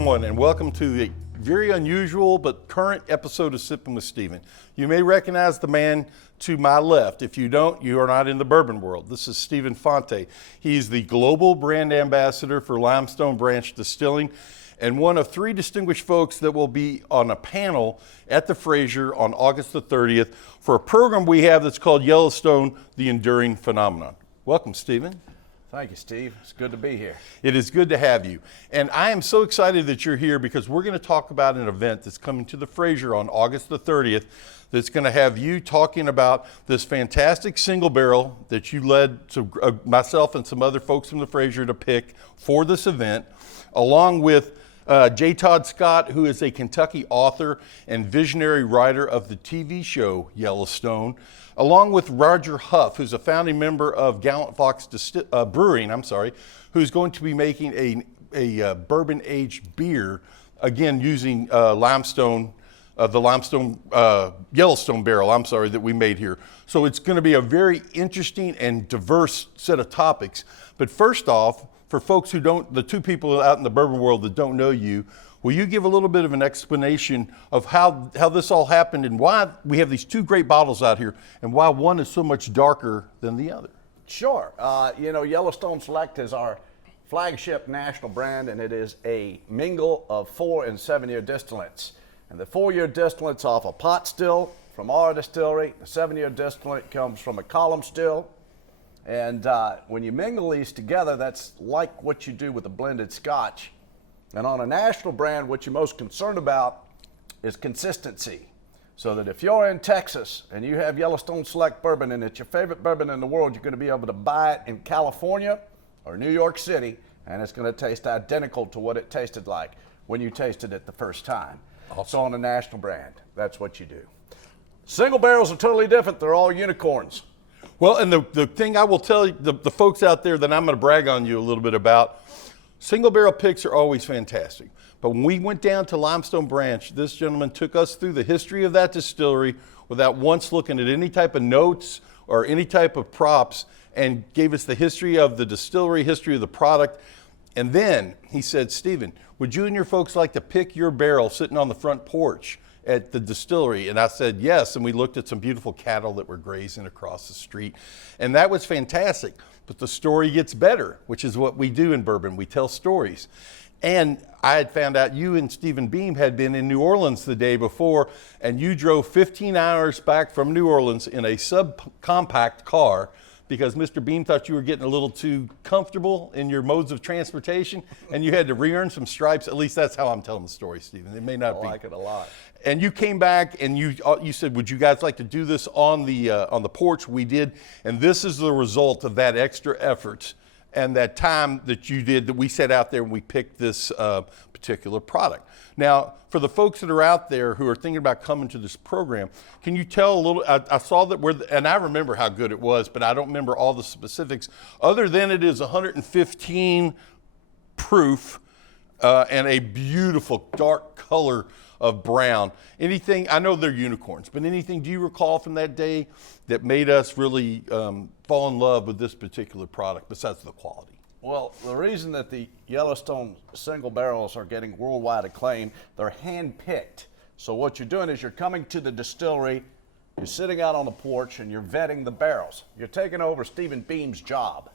everyone, and welcome to the very unusual but current episode of Sippin with Stephen. You may recognize the man to my left. If you don't, you are not in the bourbon world. This is Stephen Fante. He's the global brand ambassador for Limestone Branch Distilling and one of three distinguished folks that will be on a panel at the Fraser on August the 30th for a program we have that's called Yellowstone, the Enduring Phenomenon. Welcome, Stephen. Thank you, Steve. It's good to be here. It is good to have you. And I am so excited that you're here because we're going to talk about an event that's coming to the Fraser on August the 30th that's going to have you talking about this fantastic single barrel that you led myself and some other folks from the Fraser to pick for this event, along with J. Todd Scott, who is a Kentucky author and visionary writer of the TV show Yellowstone, along with Roger Huff, who's a founding member of Gallant Fox Brewing, who's going to be making a bourbon-aged beer, again using Yellowstone barrel, that we made here. So it's going to be a very interesting and diverse set of topics. But first off, for folks who don't, the two people out in the bourbon world that don't know you, will you give a little bit of an explanation of how this all happened and why we have these two great bottles out here and why one is so much darker than the other? Sure. Yellowstone Select is our flagship national brand, and it is a mingle of 4- and 7-year distillates. And the 4-year distillate's off a pot still from our distillery. The 7-year distillate comes from a column still. And when you mingle these together, that's like what you do with a blended scotch. And on a national brand, what you're most concerned about is consistency. So that if you're in Texas and you have Yellowstone Select bourbon and it's your favorite bourbon in the world, you're going to be able to buy it in California or New York City, and it's going to taste identical to what it tasted like when you tasted it the first time. Awesome. So on a national brand, that's what you do. Single barrels are totally different. They're all unicorns. Well, and the thing I will tell you, the folks out there that I'm going to brag on you a little bit about, single barrel picks are always fantastic. But when we went down to Limestone Branch, this gentleman took us through the history of that distillery without once looking at any type of notes or any type of props, and gave us the history of the distillery, history of the product. And then he said, Stephen, would you and your folks like to pick your barrel sitting on the front porch at the distillery? And I said yes, and we looked at some beautiful cattle that were grazing across the street, and that was fantastic. But the story gets better, which is what we do in bourbon. We tell stories. And I had found out you and Stephen Beam had been in New Orleans the day before, and you drove 15 hours back from New Orleans in a subcompact car because Mr. Beam thought you were getting a little too comfortable in your modes of transportation, and you had to re-earn some stripes. At least that's how I'm telling the story, Stephen. It may not be. I like it a lot. And you came back and you said, would you guys like to do this on the porch? We did, and this is the result of that extra effort and that time that you did, that we sat out there and we picked this particular product. Now, for the folks that are out there who are thinking about coming to this program, can you tell a little, I saw that and I remember how good it was, but I don't remember all the specifics, other than it is 115 proof and a beautiful dark color of brown. Anything, I know they're unicorns, but anything do you recall from that day that made us really fall in love with this particular product besides the quality? Well, the reason that the Yellowstone single barrels are getting worldwide acclaim, they're hand-picked. So what you're doing is you're coming to the distillery, you're sitting out on the porch, and you're vetting the barrels. You're taking over Stephen Beam's job.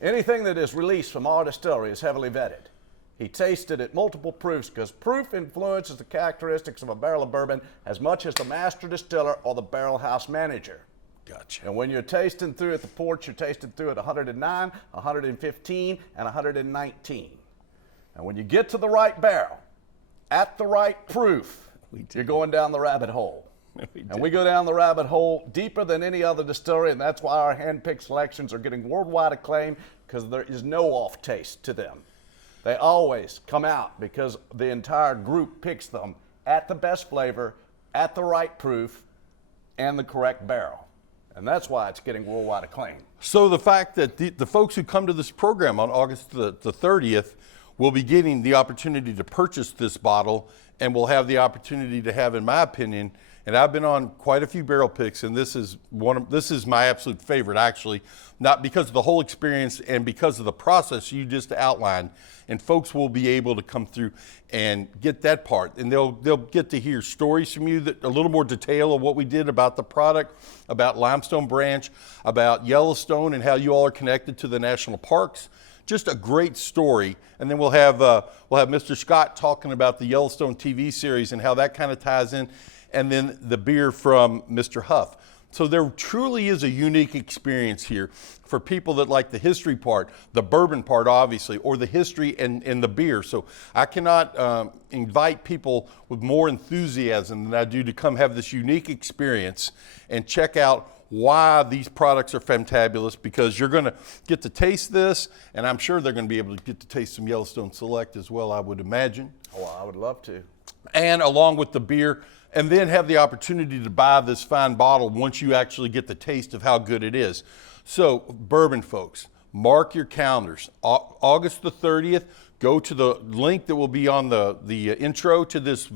Anything that is released from our distillery is heavily vetted. He tasted at multiple proofs because proof influences the characteristics of a barrel of bourbon as much as the master distiller or the barrel house manager. Gotcha. And when you're tasting through at the porch, you're tasting through at 109, 115, and 119. And when you get to the right barrel, at the right proof, you're going down the rabbit hole. And we go down the rabbit hole deeper than any other distillery, and that's why our hand-picked selections are getting worldwide acclaim, because there is no off taste to them. They always come out because the entire group picks them at the best flavor, at the right proof, and the correct barrel. And that's why it's getting worldwide acclaim. So the fact that the folks who come to this program on August the 30th will be getting the opportunity to purchase this bottle, and will have the opportunity to have, in my opinion, And I've been on quite a few barrel picks, and this is my absolute favorite, actually, not because of the whole experience and because of the process you just outlined. And folks will be able to come through and get that part, and they'll get to hear stories from you, that a little more detail of what we did about the product, about Limestone Branch, about Yellowstone, and how you all are connected to the national parks. Just a great story. And then we'll have Mr. Scott talking about the Yellowstone TV series and how that kind of ties in, and then the beer from Mr. Huff. So there truly is a unique experience here for people that like the history part, the bourbon part, obviously, or the history and the beer. So I cannot invite people with more enthusiasm than I do to come have this unique experience and check out why these products are fantabulous, because you're going to get to taste this, and I'm sure they're going to be able to get to taste some Yellowstone Select as well, I would imagine. Oh, I would love to. And along with the beer, and then have the opportunity to buy this fine bottle once you actually get the taste of how good it is. So, bourbon folks, mark your calendars. August the 30th, go to the link that will be on the intro to this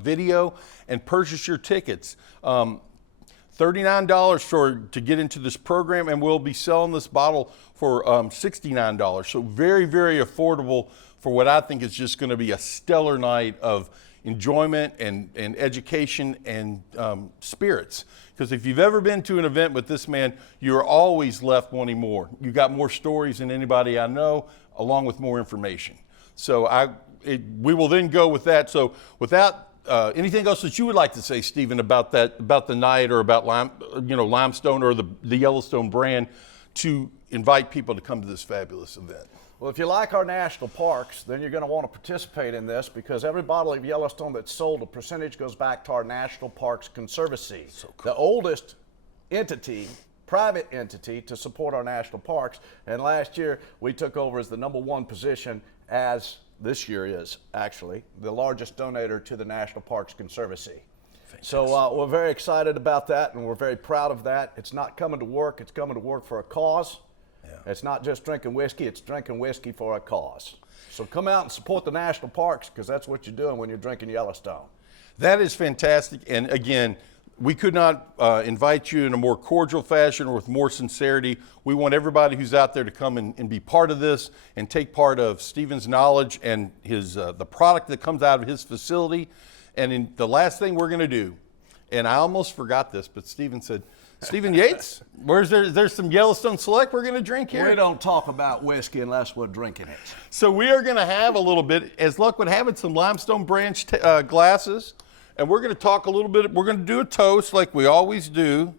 video and purchase your tickets. $39 to get into this program, and we'll be selling this bottle for $69. So very, very affordable for what I think is just going to be a stellar night of enjoyment and education and spirits. Because if you've ever been to an event with this man, you're always left wanting more. You got more stories than anybody I know, along with more information. So we will then go with that. So without anything else that you would like to say, Stephen, about the night, or about Limestone or the Yellowstone brand, to invite people to come to this fabulous event? Well, if you like our national parks, then you're going to want to participate in this, because every bottle of Yellowstone that's sold, a percentage goes back to our National Parks Conservancy, so cool. The oldest entity, private entity, to support our national parks. And last year, we took over as the #1 position, as this year is actually the largest donor to the National Parks Conservancy. Fantastic. So we're very excited about that, and we're very proud of that. It's not coming to work, it's coming to work for a cause. Yeah. It's not just drinking whiskey, it's drinking whiskey for a cause. So come out and support the national parks, because that's what you're doing when you're drinking Yellowstone. That is fantastic. And again, we could not invite you in a more cordial fashion or with more sincerity. We want everybody who's out there to come and be part of this and take part of Stephen's knowledge and his the product that comes out of his facility. And the last thing we're going to do, and I almost forgot this, but Stephen said, Stephen Yates, there's some Yellowstone Select we're going to drink here? We don't talk about whiskey unless we're drinking it. So we are going to have a little bit, as luck would have it, some Limestone Branch glasses. And we're going to talk a little bit, we're going to do a toast like we always do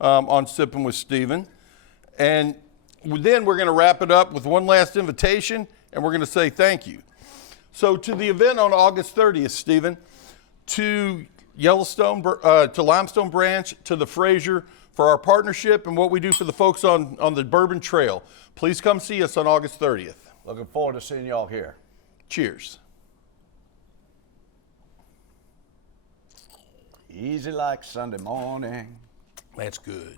on Sippin' with Stephen. And then we're going to wrap it up with one last invitation, and we're going to say thank you. So to the event on August 30th, Stephen, to Yellowstone, to Limestone Branch, to the Fraser, for our partnership and what we do for the folks on the Bourbon Trail. Please come see us on August 30th. Looking forward to seeing y'all here. Cheers. Easy like Sunday morning. That's good.